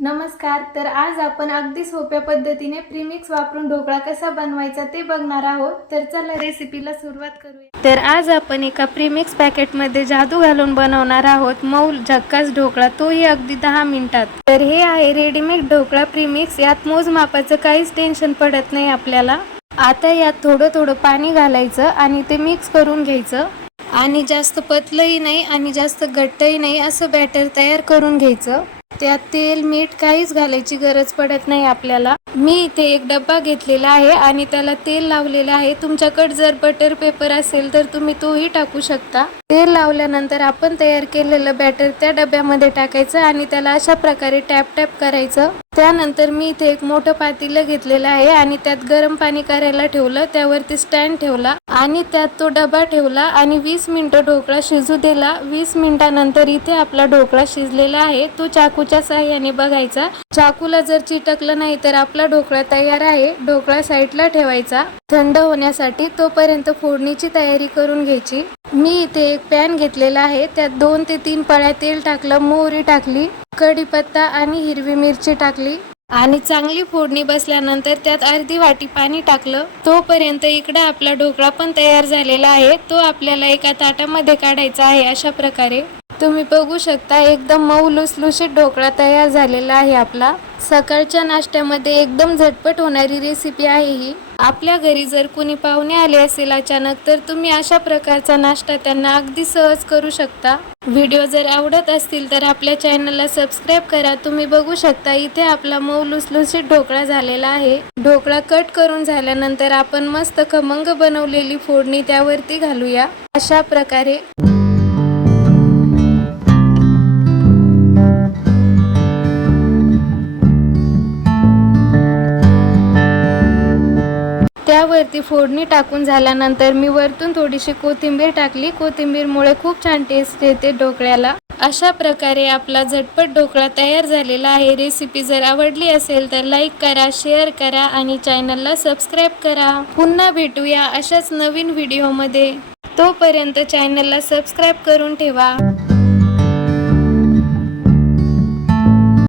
नमस्कार. तर आज आपण अगदी सोप्या पद्धतीने प्रीमिक्स वापरून ढोकळा कसा बनवायचा ते बघणार आहोत. तर चला रेसिपीला सुरुवात करूया. तर आज आपण एका प्रीमिक्स पॅकेटमध्ये जादू घालून बनवणार आहोत मऊ झक्कास ढोकळा, तोही अगदी 10 मिनिटात. तर हे आहे रेडीमेड ढोकळा प्रीमिक्स. यात मोजमापाचं काहीच टेन्शन पडत नाही आपल्याला. आता यात थोडं थोडं पाणी घालायचं आणि ते मिक्स करून घ्यायचं आणि जास्त पतलंही नाही आणि जास्त घट्टही नाही असं बॅटर तयार करून घ्यायचं. त्यात तेल मीठ काहीच घालायची गरज पडत नाही आपल्याला. मी इथे एक डब्बा घेतलेला आहे आणि त्याला तेल लावलेलं आहे. तुमच्याकडे जर बटर पेपर असेल तर तुम्ही तोही टाकू शकता. तेल लावल्यानंतर आपण तयार केलेलं बॅटर त्या डब्यामध्ये टाकायचं आणि त्याला अशा प्रकारे टॅप टॅप करायचं. त्यानंतर मी इथे एक मोठं पातेलं घेतलेलं आहे आणि त्यात गरम पाणी करायला ठेवलं. त्यावरती स्टँड ठेवला आणि त्यात तो डबा ठेवला आणि 20 मिनिटं ढोकळा शिजू दिला. 20 मिनिटानंतर इथे आपला ढोकळा शिजलेला आहे. तो चाकूच्या साहाय्याने बघायचा. चाकूला जर चिटकलं नाही तर आपला ढोकळा तयार आहे. ढोकळा साईडला ठेवायचा थंड होण्यासाठी. तोपर्यंत फोडणीची तयारी करून घ्यायची. मी इथे एक पॅन घेतलेला आहे. त्यात 2 ते 3 पळ्या तेल टाकलं, मोहरी टाकली, कढीपत्ता आणि हिरवी मिरची टाकली आणि चांगली फोडणी बसल्यानंतर त्यात अर्धी वाटी पाणी टाकलं. तोपर्यंत इकडे आपला ढोकळा पण तयार झालेला आहे. तो आपल्याला एका ताटामध्ये काढायचा आहे. अशा प्रकारे तुम्ही बघू शकता एकदम मऊ लुसलुशीत ढोकळा तयार झालेला आहे आपला. सकाळच्या नाश्त्यामध्ये एकदम झटपट होणारी रेसिपी आहे ही. आपल्या घरी जर कुणी पाहुणे आले असेल अचानक तर तुम्ही अशा प्रकारचा नाश्ता त्यांना अगदी सहज करू शकता. व्हिडिओ जर आवडत असतील तर आपल्या चॅनलला सबस्क्राईब करा. तुम्ही बघू शकता इथे आपला मऊ लुसलुशीत ढोकळा झालेला आहे. ढोकळा कट करून झाल्यानंतर आपण मस्त खमंग बनवलेली फोडणी त्यावरती घालूया अशा प्रकारे. त्यावरती फोडणी टाकून झाल्यानंतर मी वरतून थोडीशी कोथिंबीर टाकली. कोथिंबीरमुळे खूप छान टेस्ट येते ढोकळ्याला. अशा प्रकारे आपला झटपट ढोकळा तयार झालेला आहे. रेसिपी जर आवडली असेल तर लाईक करा, शेअर करा आणि चॅनलला सबस्क्राईब करा. पुन्हा भेटूया अशाच नवीन व्हिडिओमध्ये. तोपर्यंत चॅनलला सबस्क्राईब करून ठेवा.